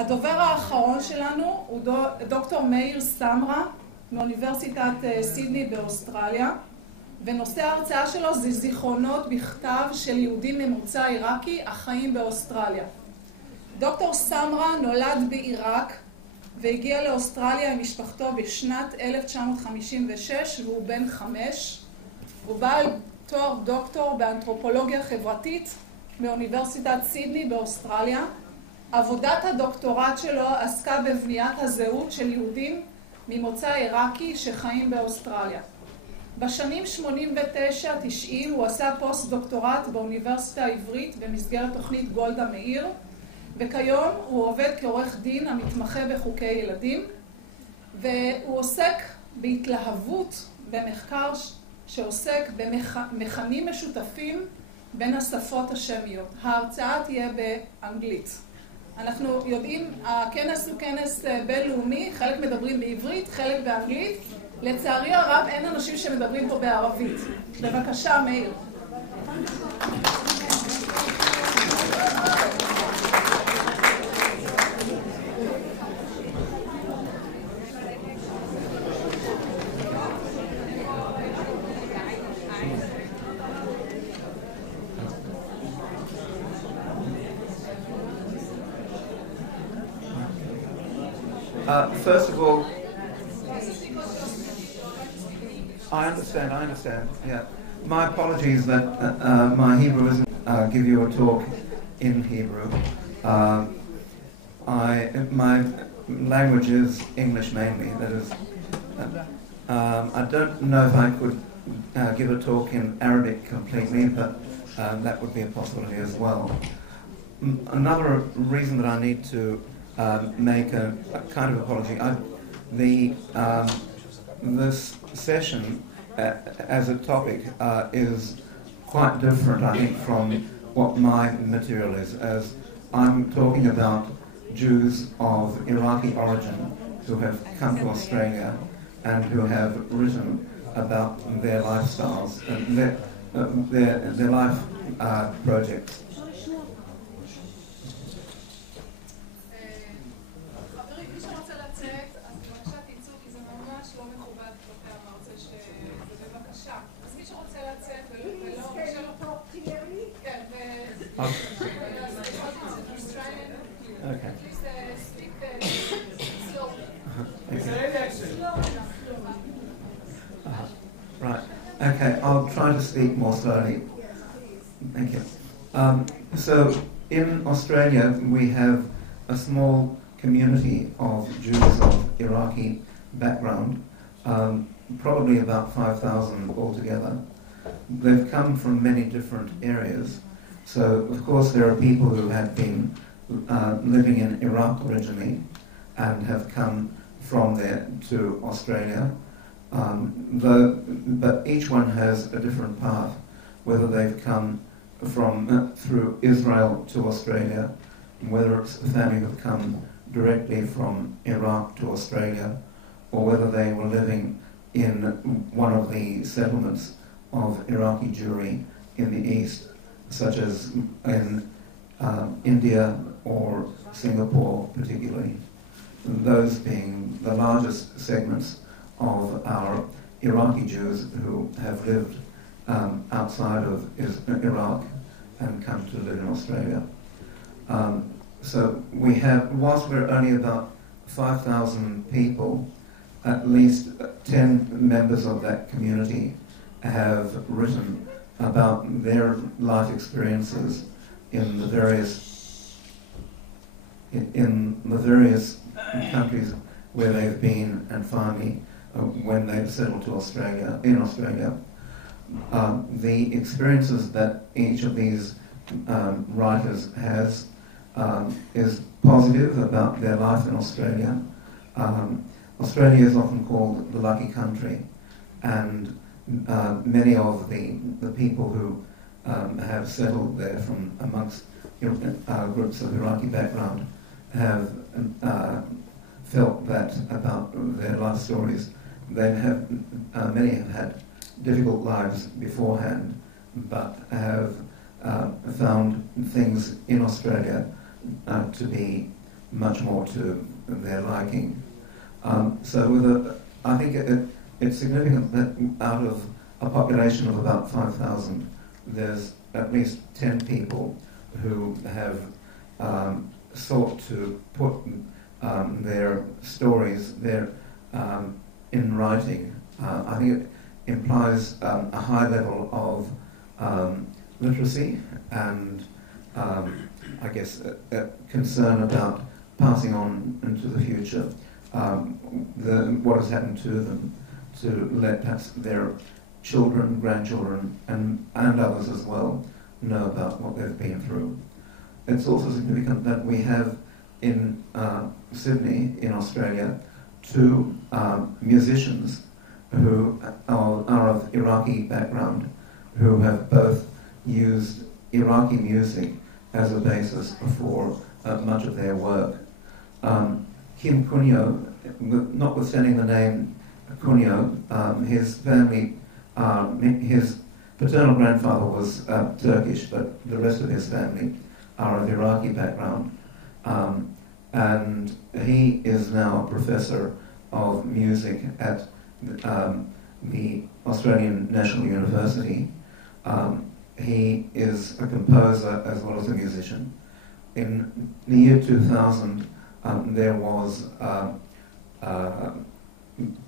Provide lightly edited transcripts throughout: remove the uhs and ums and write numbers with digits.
הדובר האחרון שלנו הוא דוקטור מאיר סמרה מאוניברסיטת סידני באוסטרליה, ונושא ההרצאה שלו זה זכרונות בכתב של יהודים ממוצא עיראקי החיים באוסטרליה. דוקטור סמרה נולד בעיראק והגיע לאוסטרליה עם משפחתו בשנת 1956 והוא בן 5. הוא בעל תואר דוקטור באנתרופולוגיה חברתית מאוניברסיטת סידני באוסטרליה. עבודת הדוקטורט שלו עסקה בבניית הזהות של יהודים ממוצא עיראקי שחיים באוסטרליה. בשנים 89-90 הוא עשה פוסט דוקטורט באוניברסיטה העברית במסגרת תוכנית גולדה מאיר, וכיום הוא עובד כעורך דין המתמחה בחוקי ילדים, והוא עוסק בהתלהבות במחקר שעוסק במכנים משותפים בין השפות השמיות. ההרצאה תהיה באנגלית. אנחנו יודעים, הכנס הוא כנס בינלאומי, חלק מדברים בעברית, חלק באנגלית. לצערי הרב אין אנשים שמדברים פה בערבית. בבקשה, מאיר. First of all, I understand, yeah. My apologies that my Hebrew isn't give you a talk in Hebrew. My language is English mainly, that is. I don't know if I could give a talk in Arabic completely, but that would be a possibility as well. Another reason that I need to make a kind of apology. This session as a topic is quite different, I think, from what my material is, as I'm talking about Jews of Iraqi origin who have come to Australia and who have written about their lifestyles and their life projects. Okay. Right. Okay, I'll try to speak more slowly. Thank you. So, in Australia, we have a small community of Jews of Iraqi background, probably about 5,000 altogether. They've come from many different areas. So, of course, there are people who have been living in Iraq originally and have come from there to Australia. But each one has a different path, whether they've come through Israel to Australia, whether it's a family who've come directly from Iraq to Australia, or whether they were living in one of the settlements of Iraqi Jewry in the east, such as in India or Singapore particularly, those being the largest segments of our Iraqi Jews who have lived outside of Iraq and come to live in Australia. So we have, whilst we're only about 5,000 people, at least 10 members of that community have written about their life experiences in the various countries where they've been, and finally when they've settled to Australia. The experiences that each of these writers has is positive about their life in Australia. Australia is often called the lucky country, and many of the people who have settled there from amongst groups of Iraqi background have felt that about their life stories. Many have had difficult lives beforehand, but have found things in Australia to be much more to their liking. I think it's significant that out of a population of about 5,000, there's at least 10 people who have sought to put their stories in writing. I think it implies a high level of literacy and I guess a concern about passing on into the future what has happened to them, to let perhaps their children, grandchildren, and others as well know about what they've been through. It's also significant that we have in Sydney, in Australia, two musicians who are of Iraqi background, who have both used Iraqi music as a basis for much of their work. Kim Cunyo, notwithstanding the name Cunyo, his family, his paternal grandfather was Turkish, but the rest of his family are of Iraqi background. And he is now a professor of music at the Australian National University. He is a composer as well as a musician. In the year 2000, there was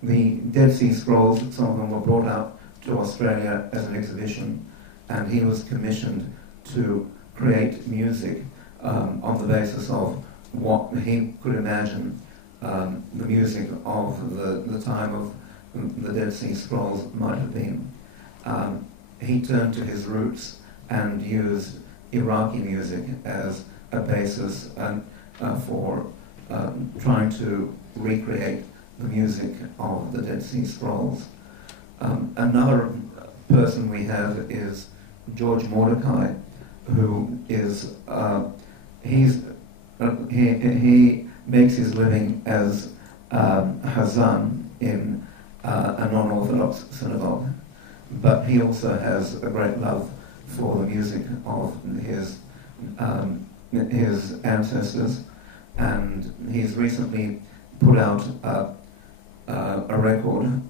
the Dead Sea Scrolls, some of them were brought out to Australia as an exhibition, and he was commissioned to create music on the basis of what he could imagine the music of the time of the Dead Sea Scrolls might have been. He turned to his roots and used Iraqi music as a basis for trying to recreate the music of the Dead Sea Scrolls. Another person we have is George Mordecai, who is he makes his living as Hazan in a non-Orthodox synagogue, but he also has a great love for the music of his ancestors, and he's recently put out a record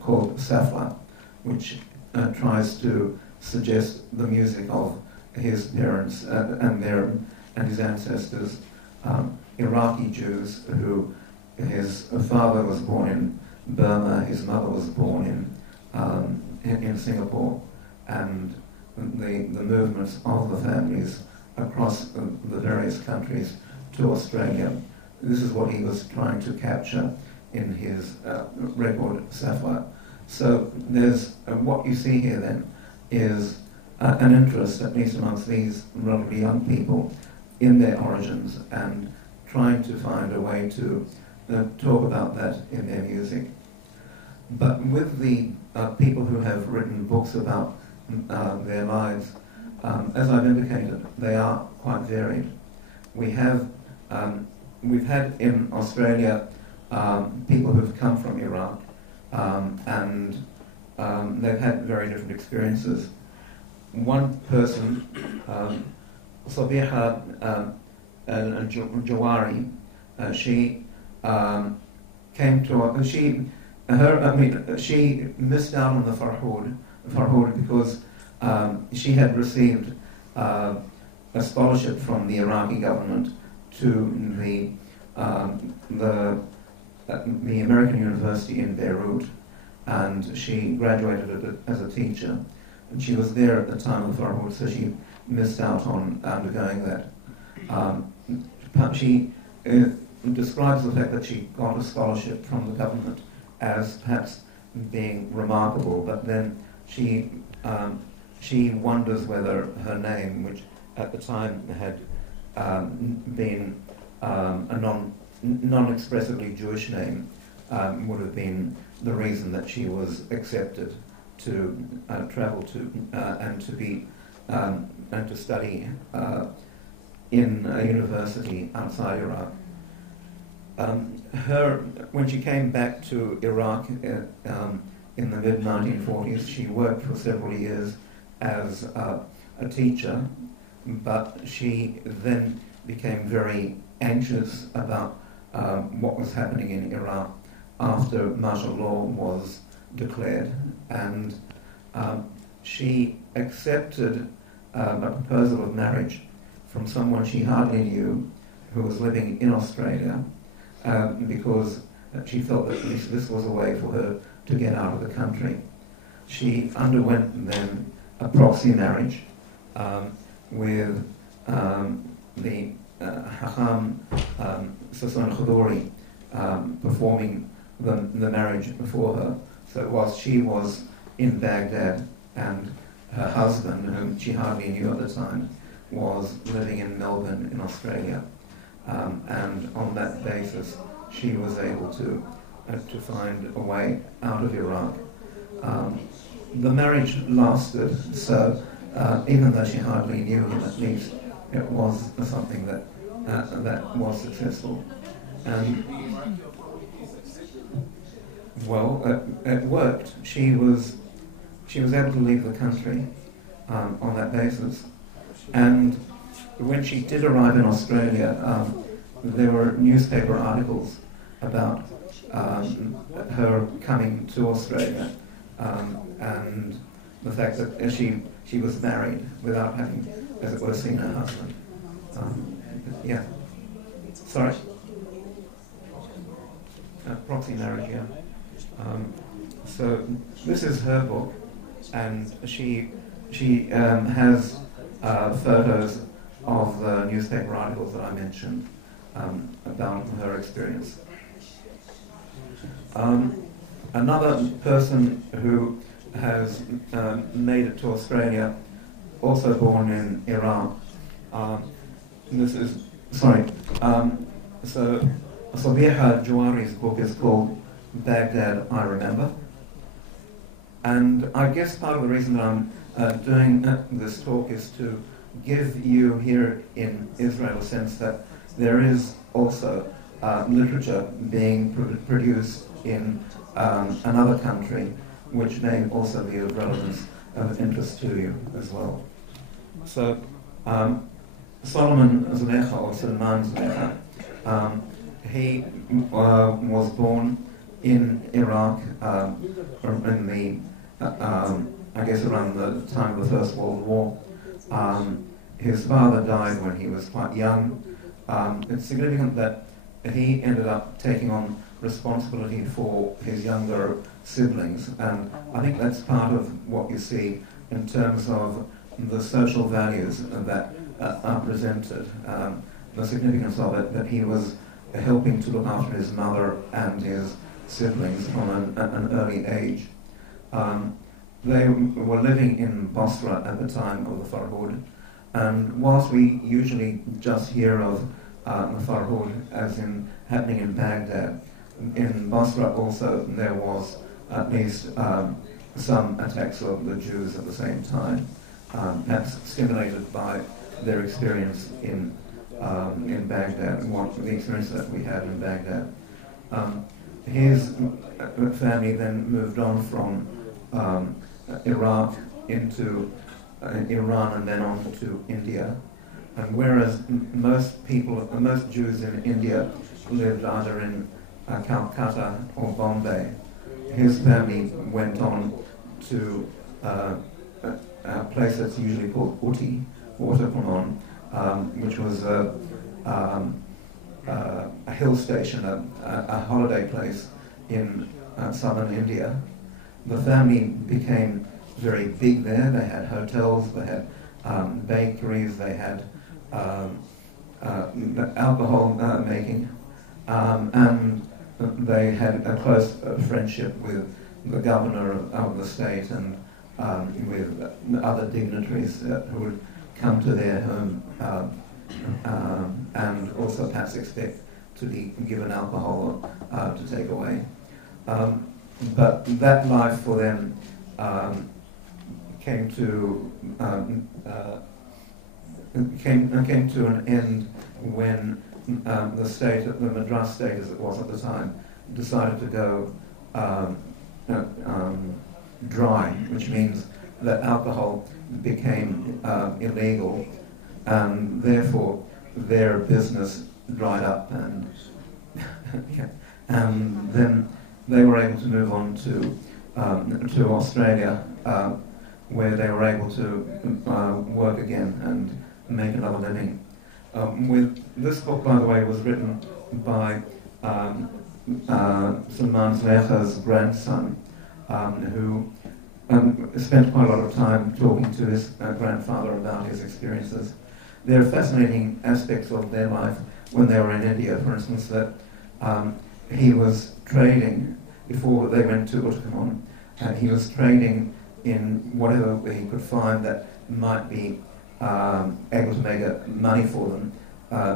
called Safra, which tries to suggest the music of his parents and his ancestors, Iraqi Jews who his father was born in Burma, his mother was born in Singapore, and the movements of the families across the various countries to Australia. This is what he was trying to capture in his record Sapphire. So there's what you see here then is an interest, at least amongst these relatively young people, in their origins and trying to find a way to talk about that in their music. But with the people who have written books about their lives, as I've indicated, they are quite varied. We've had in Australia people who've come from Iraq, and they've had very different experiences. One person, Sabiha al-Jawari, she came to she missed out on the Farhud because she had received a scholarship from the Iraqi government to the American University in Beirut, and she graduated as a teacher. And she was there at the time of the Farhud, so she missed out on undergoing that. She describes the fact that she got a scholarship from the government as perhaps being remarkable, but then she wonders whether her name, which at the time had been a non-expressively Jewish name, would have been the reason that she was accepted to travel to and to be and to study in a university outside Iraq. When she came back to Iraq in the mid-1940s, she worked for several years as a teacher, but she then became very anxious about what was happening in Iraq after martial law was declared, and she accepted a proposal of marriage from someone she hardly knew who was living in Australia, because she felt that this was a way for her to get out of the country. She underwent then a proxy marriage with the Hacham Sason Khadori performing the marriage for her. So whilst she was in Baghdad and her husband, whom she hardly knew at the time, was living in Melbourne in Australia. And on that basis she was able to find a way out of Iraq. The marriage lasted, so even though she hardly knew him, at least it was something that was successful. And well, it worked. She was able to leave the country on that basis. And when she did arrive in Australia, there were newspaper articles about her coming to Australia, and the fact that she was married without having, as it were, seen her husband. Yeah. Sorry? Proxy marriage, yeah. So this is her book, and she has photos of the newspaper articles that I mentioned about her experience. Another person who has made it to Australia, also born in Iran. So Sabiha Jawari's book is called Baghdad, I Remember. And I guess part of the reason that I'm doing this talk is to give you here in Israel a sense that there is also literature being produced in another country, which may also be of relevance, of interest to you as well. So, Solomon Zalecha, or Salman Zalecha, he was born in Iraq in the, I guess around the time of the First World War. His father died when he was quite young. It's significant that he ended up taking on responsibility for his younger siblings, and I think that's part of what you see in terms of the social values that are presented, the significance of it, that he was helping to look after his mother and his siblings from an early age. They were living in Basra at the time of the Farhud, and whilst we usually just hear of the Farhud as in happening in Baghdad, in Basra also there was at least some attacks of the Jews at the same time, perhaps stimulated by their experience in Baghdad, the experience that we had in Baghdad. His family then moved on from Iraq into Iran and then on to India. And whereas most Jews in India lived either in Calcutta or Bombay, his family went on to a place that's usually called Uti, Waterpalon, which was a hill station, a holiday place in southern India. The family became very big there. They had hotels, they had bakeries, they had alcohol making, and they had a close friendship with the governor of the state and with other dignitaries who would come to their home and also perhaps expect to be given alcohol to take away. But that life for them came to an end when the Madras state, as it was at the time, decided to go dry, which means that alcohol became illegal, and therefore their business dried up, and yeah. And then they were able to move on to Australia, where they were able to work again and make another living. With this book, by the way, was written by Salman's grandson, who spent quite a lot of time talking to his grandfather about his experiences. There are fascinating aspects of their life when they were in India. For instance, that he was trading before they went to Oxion, and he was trading in whatever he could find that might be able to make money for them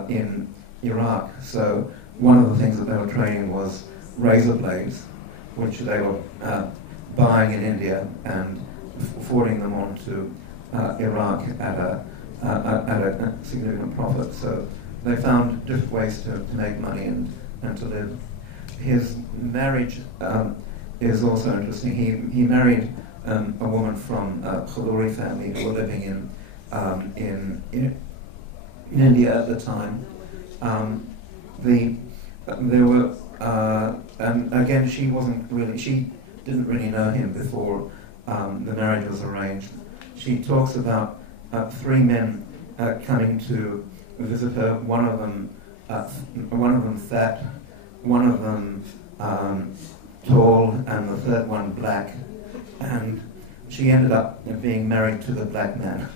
in Iraq. So one of the things that they were trading was razor blades, which they were buying in India and forwarding them on to Iraq at a significant profit. So they found different ways to make money and to live. His marriage is also interesting. He married a woman from a Khaduri family who were living in India at the time. There were, and again, she didn't really know him before the marriage was arranged. She talks about 3 men coming to visit her. One of them fat, one of them tall, and the third one black. And she ended up being married to the black man.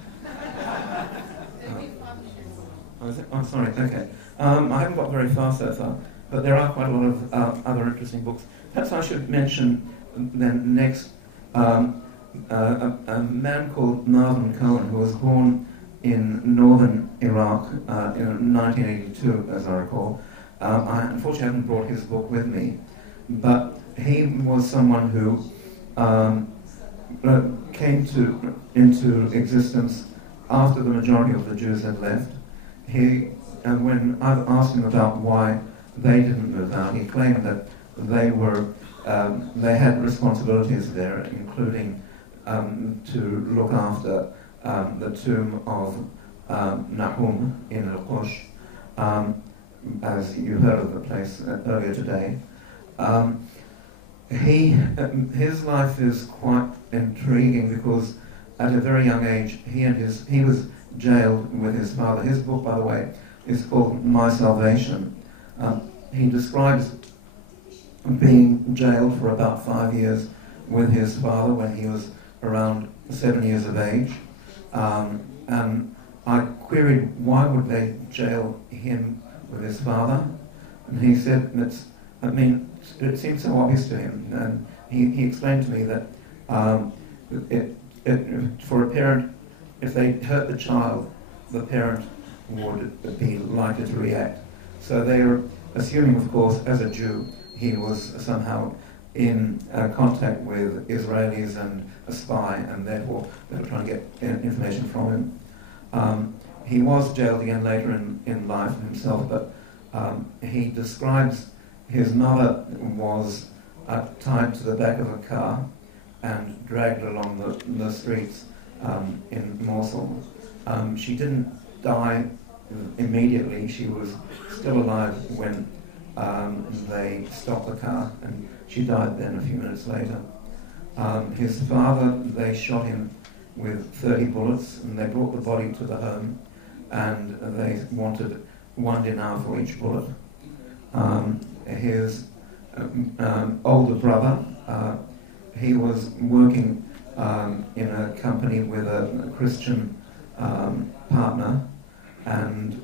I'm sorry, okay. I haven't got very far so far, but there are quite a lot of other interesting books. Perhaps I should mention then next a man called Marvin Cohen, who was born in northern Iraq in 1982, as I recall. I unfortunately haven't brought his book with me, but he was someone who came into existence after the majority of the Jews had left. When I asked him about why they didn't move out, he claimed that they had responsibilities there, including to look after the tomb of Nahum in Al-Qush, as you heard of the place earlier today. His life is quite intriguing because at a very young age he was jailed with his father. His book, by the way, is called My Salvation. He describes being jailed for about 5 years with his father when he was around 7 years of age. And I queried, why would they jail him with his father? And he said, it seemed so obvious to him. And he explained to me that for a parent, if they hurt the child, the parent would be likely to react. So they were assuming, of course, as a Jew, he was somehow in contact with Israelis and a spy, and therefore they were trying to get information from him. He was jailed again later in life himself, but he describes his mother was tied to the back of a car and dragged along the streets in Mosul. She didn't die immediately. She was still alive when they stopped the car, and she died then a few minutes later. His father, they shot him with 30 bullets, and they brought the body to the home, and they wanted 1 dinar for each bullet. His older brother, he was working in a company with a Christian partner, and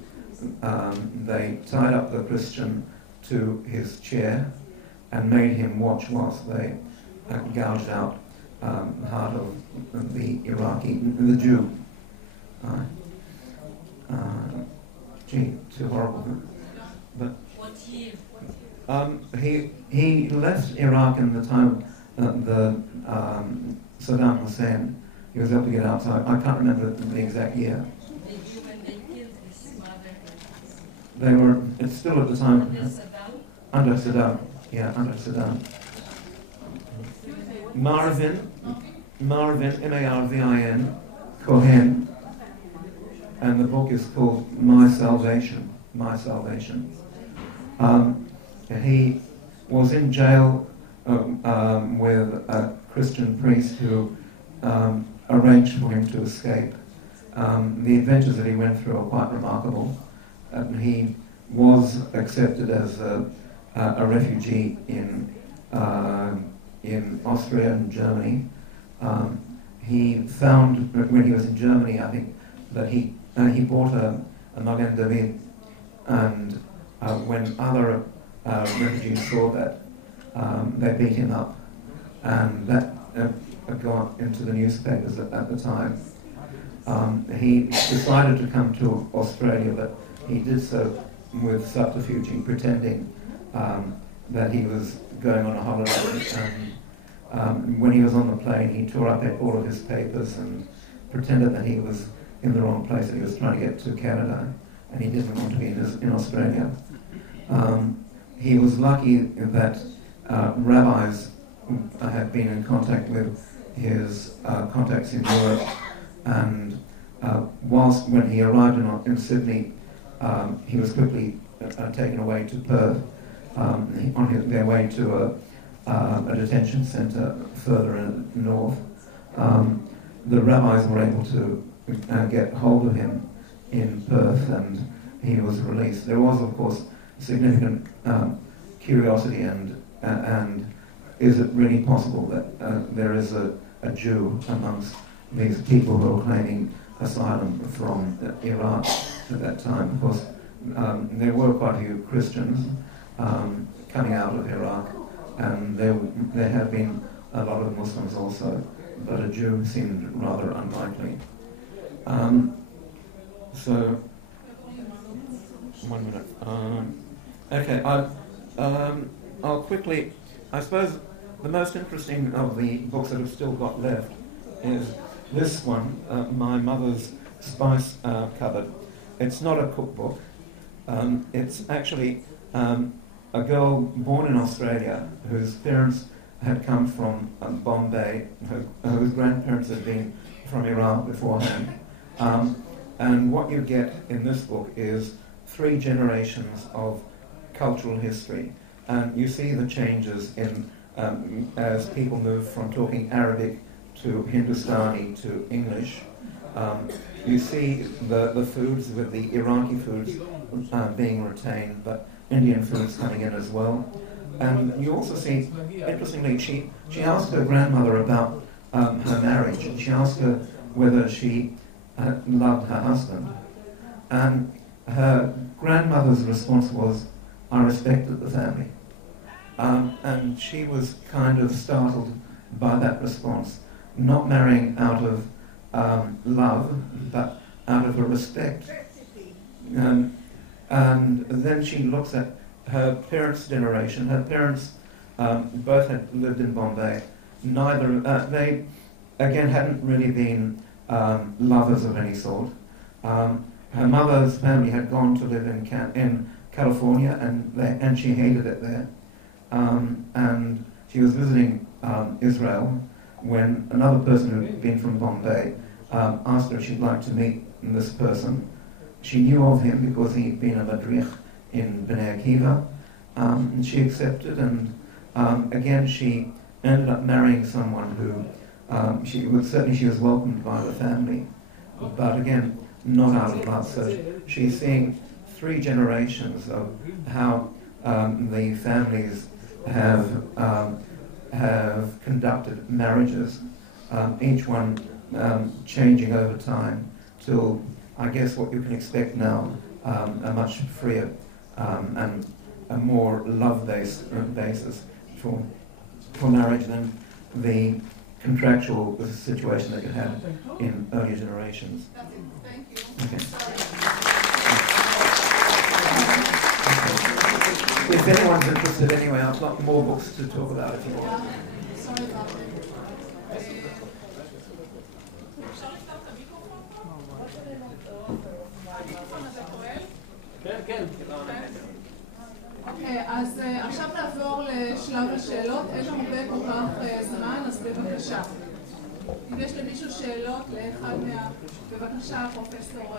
they tied up the Christian to his chair and made him watch whilst they gouged out heart of the Jew. Too horrible. But he left Iraq in the time the Saddam Hussein. He was able to get out. So I can't remember the exact year. They were. It's still at the time under Saddam. Yeah, under Saddam. Marvin, Marvin, Cohen, and the book is called My Salvation. my salvation. He was in jail with a Christian priest who arranged for him to escape. The adventures that he went through are quite remarkable. He was accepted as a refugee in Austria and Germany. He found, when he was in Germany, I think, that he bought a Magen David, and when other refugees saw that, they beat him up, and that got into the newspapers at the time. He decided to come to Australia, but he did so with subterfuging, pretending that he was going on a holiday. And when he was on the plane, he tore up all of his papers and pretended that he was in the wrong place, that he was trying to get to Canada, and he didn't want to be in Australia. He was lucky that rabbis had been in contact with his contacts in Europe, and when he arrived in Sydney, he was quickly taken away to Perth, on their way to a detention centre further north. The rabbis were able to get hold of him in Perth, and he was released. There was, of course, significant curiosity and is it really possible that there is a Jew amongst these people who are claiming asylum from Iraq at that time? Of course, there were quite a few Christians coming out of Iraq, and there have been a lot of Muslims also, but a Jew seemed rather unlikely. So, 1 minute. Okay, I'll quickly, I suppose the most interesting of the books that have still got left is this one, my mother's spice cupboard. It's not a cookbook. It's actually a girl born in Australia whose parents had come from Bombay, whose grandparents had been from Iraq beforehand. And what you get in this book is 3 generations of cultural history. And you see the changes in as people move from talking Arabic to Hindustani to English. You see the foods with the Iraqi foods being retained, but Indian foods coming in as well. And you also see, interestingly, she asked her grandmother about her marriage, and she asked her whether she loved her husband. And her grandmother's response was, "I respected the family." And she was kind of startled by that response, not marrying out of love, but out of a respect. And then she looks at her parents' generation. Her parents both had lived in Bombay. They, again, hadn't really been lovers of any sort. Her mother's family had gone to live in California, and she hated it there. And she was visiting Israel when another person who had been from Bombay asked her if she'd like to meet this person. She knew of him because he'd been a madrich in Bnei and she accepted, and again she ended up marrying someone who she was welcomed by the family, but again not out of love. So she's seeing 3 generations of how the families have conducted marriages, each one changing over time till, I guess, what you can expect now, a much freer and a more love-based basis for marriage than the contractual situation that you had in earlier generations. Thank you. Okay. If anyone's interested anyway, I've got more books to talk about if you want. Sorry about that. אוקיי, אז עכשיו נעבור לשלב השאלות. אין הרבה כל כך זמן, אז בבקשה. אם יש למישהו שאלות לאחד בבקשה, פרופסור.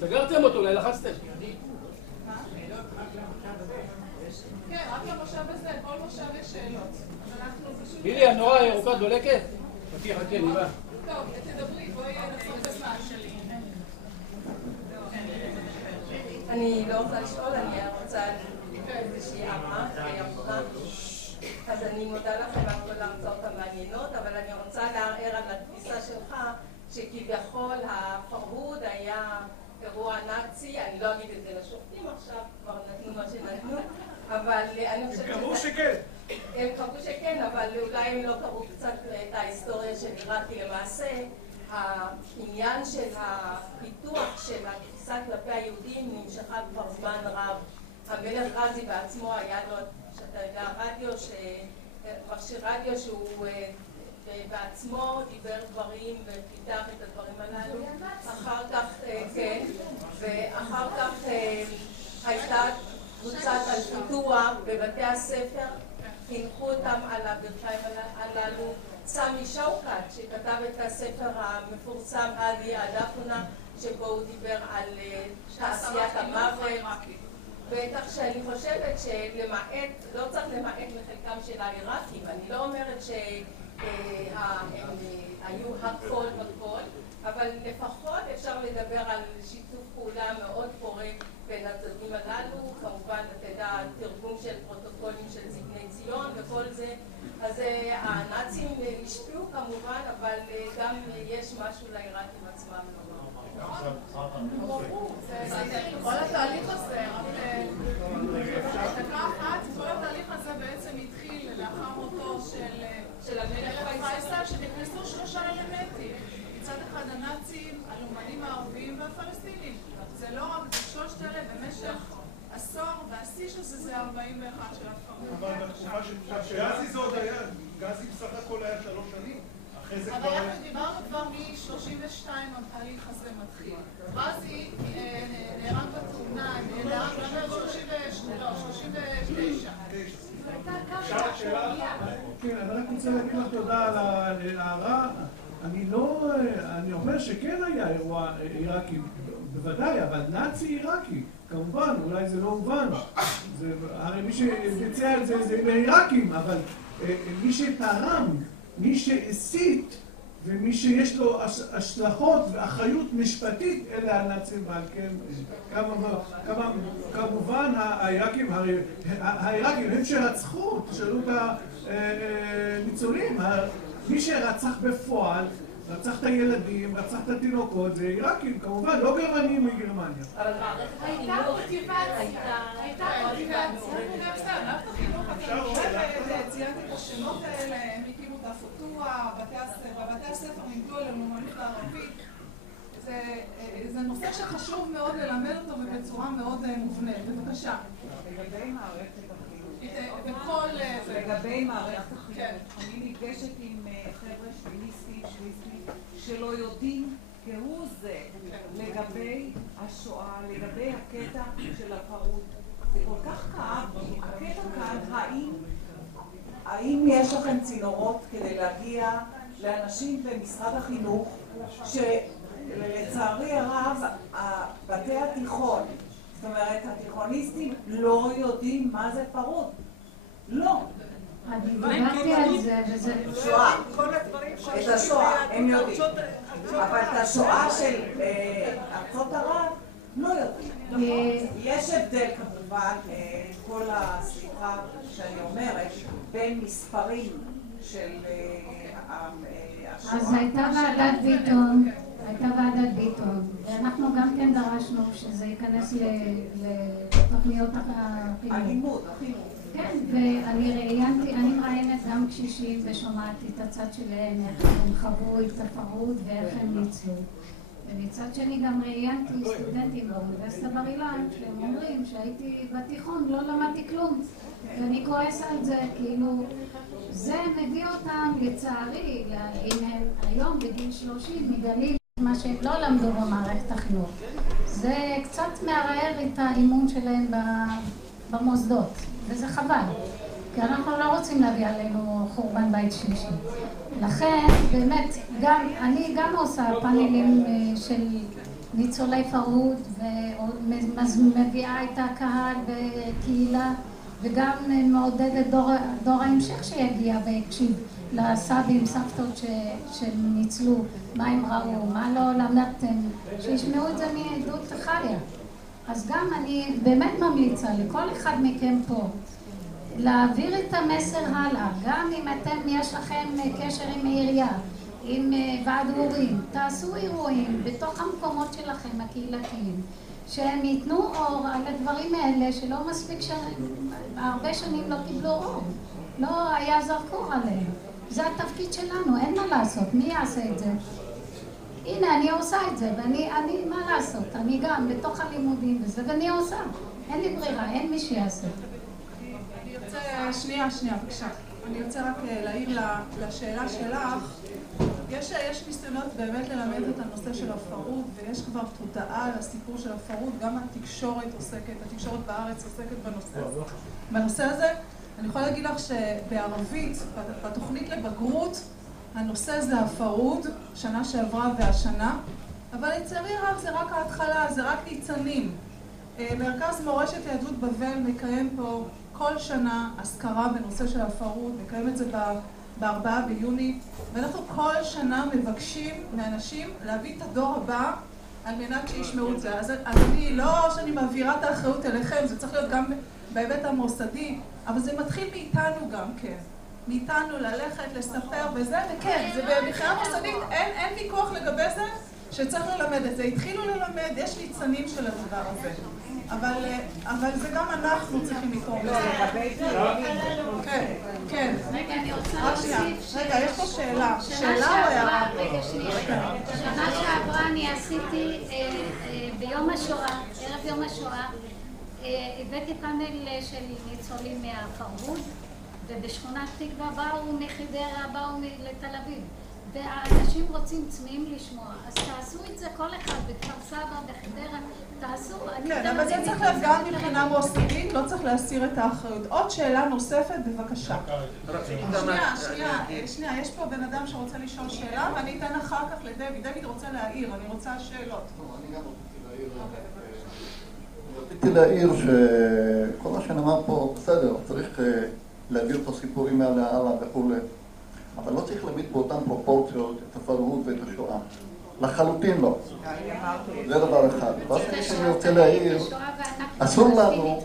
סגרתם אותו, אולי לחצתם. כן, רק למושב הזה, כל מושב יש שאלות. מירי, הנורה הירוקה דולקת? פתיחה, כן, ניבה. טוב, תדברי, בואי נעשות את הזמן שלי. אני לא רוצה לשאול, אני רוצה איזושהי אמה, אז אני מודה לכם על כל ההרצאות המעניינות, אבל אני רוצה לערער על התפיסה שלך, שכביכול הפרהוד היה אירוע נאצי, אני לא אגיד את זה לשופטים עכשיו, כבר נתנו מה שנתנו, אבל אני חושבת הם קראו שכן. הם קראו שכן, אבל אולי הם לא קראו קצת את ההיסטוריה של עיראק, כי למעשה העניין של הפיתוח של התפיסה כלפי היהודים נמשכה כבר זמן רב. המלך רזי בעצמו היה לו, שאתה יודע, מכשיר רדיו שהוא בעצמו דיבר דברים ופיתח את הדברים הללו. אחר כך, כן, ואחר כך הייתה קבוצת על פיתוח בבתי הספר, חינכו אותם על הברכיים הללו. סמי שוקת, שכתב את הספר המפורסם עדי הדפונה, שבו הוא דיבר על תעשיית המוות. בטח שאני חושבת שלמעט, לא צריך למעט לחלקם של העיראקים, אני לא אומרת שהם היו הכל בכל, אבל לפחות אפשר לדבר על שיתוף פעולה מאוד פורה בין הצדדים הללו, כמובן, אתה יודע, תרגום של פרוטוקולים של זקני ציון וכל זה, אז הנאצים השפיעו כמובן, אבל גם יש משהו לעיראקים עצמם לומר. כל התהליך הזה, דקה אחת, כל התהליך הזה בעצם התחיל לאחר מותו של המלך פייסל, שנכנסו 3 אלמנטים. מצד אחד הנאצים, הלאומנים הערבים והפלסטינים. זה לא רק, זה 3 אלה במשך עשור, והשיא של זה 41 של הפרעות. אבל בתקופה של גזי זה עוד היה, גזי בסך הכל היה 3 שנים. אבל אנחנו דיברנו כבר מ-32 התהליך הזה מתחיל. רזי נהרג בתאונה, נהרג ב-39. כן, אני רק רוצה להגיד לך תודה על ההערה. אני אומר שכן היה אירוע עיראקי, בוודאי, אבל נאצי עיראקי, כמובן, אולי זה לא הובן. הרי מי שביצע את זה בעיראקים, אבל מי שתרם, מי שהסית ומי שיש לו השלכות ואחריות משפטית אלה הנאצים, ועל כן כמובן העיראקים הם שרצחו, תשאלו את הניצולים, מי שרצח בפועל, רצח את הילדים, רצח את התינוקות, זה עיראקים, כמובן, לא גרמנים מגרמניה. אבל הייתה מוטיבציה. הייתה מוטיבציה. ציינתי את השמות האלה, הם הקימו את הפתוח, בבתי הספר ניגדו על הלאומנות הערבית. זה נושא שחשוב מאוד ללמד אותו ובצורה מאוד מובנית. בבקשה. לגבי מערכת החינוך. לגבי מערכת החינוך. אני נפגשת עם חבר'ה שביליסטים שלא יודעים כהוא זה לגבי השואה, לגבי הקטע של הפרהוד. זה כל כך כאב, הקטע כאן, האם יש לכם צינורות כדי להגיע לאנשים במשרד החינוך שלצערי הרב בתי התיכון, זאת אומרת התיכוניסטים לא יודעים מה זה פרהוד? לא. אני דיברתי על זה, וזה... שואה. את השואה, הם יודעים. אבל את השואה של ארצות ערב לא יודעים. יש הבדל כמובן, כל הסליחה שאני אומרת, בין מספרים של השואה. אז הייתה ועדת ביטון, ואנחנו גם כן דרשנו שזה ייכנס לתוכניות החינוך. החינוך. כן, ואני מראיינת גם קשישים ושומעתי את הצד שלהם, איך הם חוו את הפרהוד ואיך הם ניצלו. ומצד שני גם ראיינתי סטודנטים באוניברסיטת בר-אילן, שהם אומרים שהייתי בתיכון, לא למדתי כלום. ואני כועס על זה, כאילו, זה מביא אותם לצערי, אם הם היום בגיל 30 מגלים מה שהם לא למדו במערכת החינוך. זה קצת מערער את האימון שלהם במוסדות, וזה חבל. כי אנחנו לא רוצים להביא עלינו חורבן בית שלישי. לכן, באמת, אני גם עושה פאנלים של ניצולי פרהוד, ומביאה את הקהל בקהילה, וגם מעודדת דור ההמשך שיגיע ויקשיב לסבים, סבתות שניצלו, מה הם ראו, מה לא למדתם, שישמעו את זה מעדות חיה. אז גם אני באמת ממליצה לכל אחד מכם פה, להעביר את המסר הלאה, גם אם יש לכם קשר עם העירייה, עם ועד הורים, תעשו אירועים בתוך המקומות שלכם הקהילתיים, שהם ייתנו אור על הדברים האלה שלא מספיק הרבה שנים לא קיבלו אור, לא היה זרקור עליהם. זה התפקיד שלנו, אין מה לעשות, מי יעשה את זה? הנה, אני עושה את זה, ואני, מה לעשות? אני גם בתוך הלימודים וזה, ואני עושה. אין לי ברירה, אין מי שיעשה. אני רוצה, שנייה, בבקשה. אני רוצה רק להעיר לשאלה שלך. יש ניסיונות באמת ללמד את הנושא של הפרהוד, ויש כבר תודעה על הסיפור של הפרהוד, גם התקשורת בארץ עוסקת בנושא הזה. אני יכולה להגיד לך שבערבית, בתוכנית לבגרות, הנושא זה הפרהוד, שנה שעברה והשנה, אבל לצערי רב זה רק ההתחלה, זה רק ניצנים. מרכז מורשת יהדות בבל מקיים פה כל שנה אזכרה בנושא של הפרהוד, מקיים את זה ב4 ביוני, ואנחנו כל שנה מבקשים מאנשים להביא את הדור הבא על מנת שישמעו את זה. אז אני לא שאני מעבירה את האחריות אליכם, זה צריך להיות גם בהיבט המוסדי, אבל זה מתחיל מאיתנו גם כן. מאיתנו ללכת, לספר וזה, וכן, זה מבחינה מוסדית, אין ויכוח לגבי זה שצריך ללמד את זה. התחילו ללמד, יש ניצנים של הדבר הזה. אבל זה גם אנחנו צריכים לתרום את זה. כן. רגע, אני רוצה להוסיף רגע, יש פה שאלה. שאלה או הערה? רגע, שנייה. שנה שעברה אני עשיתי ביום השואה, ערב יום השואה, הבאתי פאנל של ניצולים מהפרהוד, ובשכונת תקווה באו מחדרה, באו לתל אביב. והאנשים רוצים צמאים לשמוע, אז תעשו את זה כל אחד, בכפר סבא, בחדרה, תעשו. כן, אבל זה צריך להיות גם מבחינה מוסדית, לא צריך להסיר את האחריות. עוד שאלה נוספת, בבקשה. שנייה, יש פה בן אדם שרוצה לשאול שאלה, ואני אתן אחר כך לדויד. דויד רוצה להעיר, אני רוצה שאלות. אני גם רציתי להעיר שכל מה שנאמר פה בסדר, צריך להעביר את הסיפורים האלה הלאה וכולי. אבל לא צריך להביא באותן פרופורציות את הפרהוד ואת השואה. לחלוטין לא. זה דבר אחד. דבר שני שאני רוצה להעיר, אסור לנו,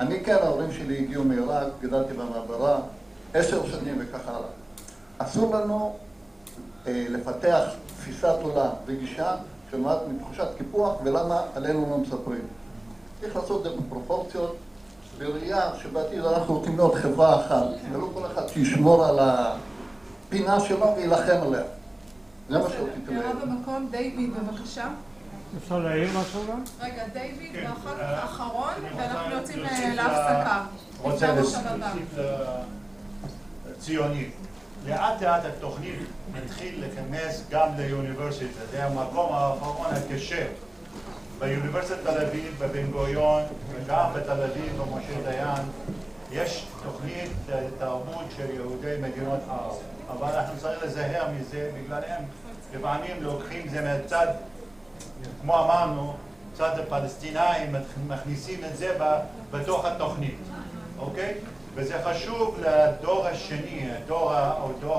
אני כן, ההורים שלי הגיעו מעיראק, גדלתי במעברה, 10 שנים וכך הלאה. אסור לנו לפתח תפיסת עולם וגישה שנובעת מתחושת קיפוח, ולמה עלינו לא מספרים. צריך לעשות את זה בפרופורציות, בראייה שבעתיד אנחנו רוצים להיות חברה אחת, ולא כל אחד שישמור על הפינה שלו וילחם עליה. זה מה שרציתי להעיר. הערה במקום, דיוויד, בבקשה. אפשר להעיר משהו גם? רגע, דיוויד, ואחר כך האחרון, ואנחנו יוצאים להפסקה. רוצה להוסיף ציוני. לאט לאט התוכנית מתחיל להיכנס גם לאוניברסיטה. זה המקום האחרון הקשה. באוניברסיטת תל-אביב, בבן-גוריון, וגם בתל-אביב, במושב דהאן, יש תוכנית לתרבות של יהודי מדינות ערב. אבל אנחנו צריכים לזהר מזה, בגללם לפעמים לוקחים זה מהצד, כמו אמרנו, צד הפלסטינאים, מכניסים את זה בתוך התוכנית, אוקיי? וזה חשוב לדור השני, דור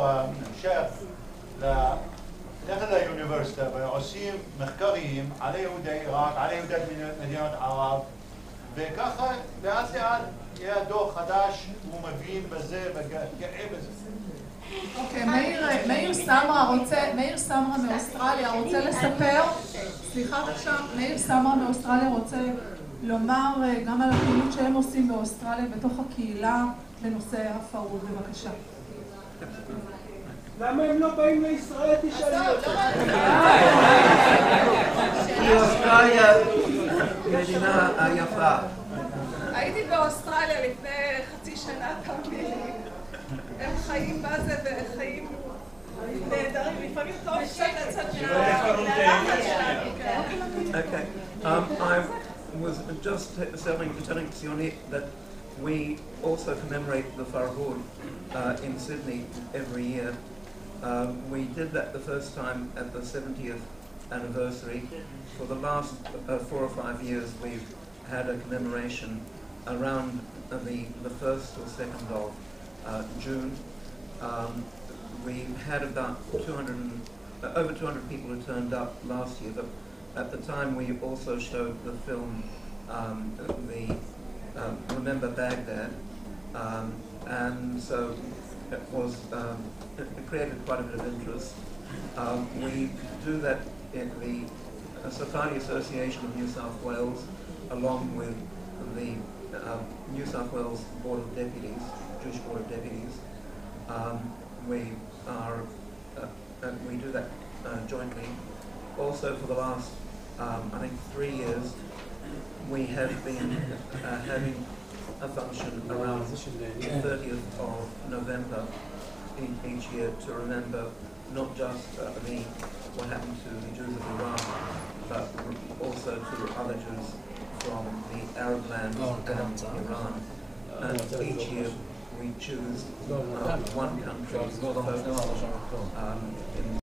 ההמשך, ללכת לאוניברסיטה ועושים מחקרים על יהודי עיראק, על יהודי מדינות ערב, וככה לאט לאט יהיה דור חדש, הוא מבין בזה וגאה בזה. אוקיי, מאיר סמרה מאוסטרליה רוצה לספר, סליחה בבקשה, מאיר סמרה מאוסטרליה רוצה לומר גם על הפעילות שהם עושים באוסטרליה בתוך הקהילה בנושא הפרהוד, בבקשה. למה הם לא באים לישראל? תשאלי אותם. כי אוסטרליה מדינה יפה. הייתי באוסטרליה לפני חצי שנה, תאמין לי. הם חיים בזה וחיים נהדרים, לפעמים טוב קצת לצאת מהלחץ שלנו. Okay. I was just telling Tsioni that we also commemorate the Farhud in Sydney every year. We did that the first time at the 70th anniversary. For the last 4 or 5 years we've had a commemoration around the 1st or 2nd of June. We had about over 200 people who turned up last year, but at the time we also showed the film Remember Baghdad, and so it was it created quite a bit of interest. We do that in the Safari Association of New South Wales, along with the New South Wales Board of Deputies, Jewish Board of Deputies. We do that jointly. Also, for the last I think 3 years, we have been having a function around the 30th of November each year to remember not just what happened to the Jews of Iran, but also to other Jews from the Arab lands and Iran. And each year we choose one country to focus in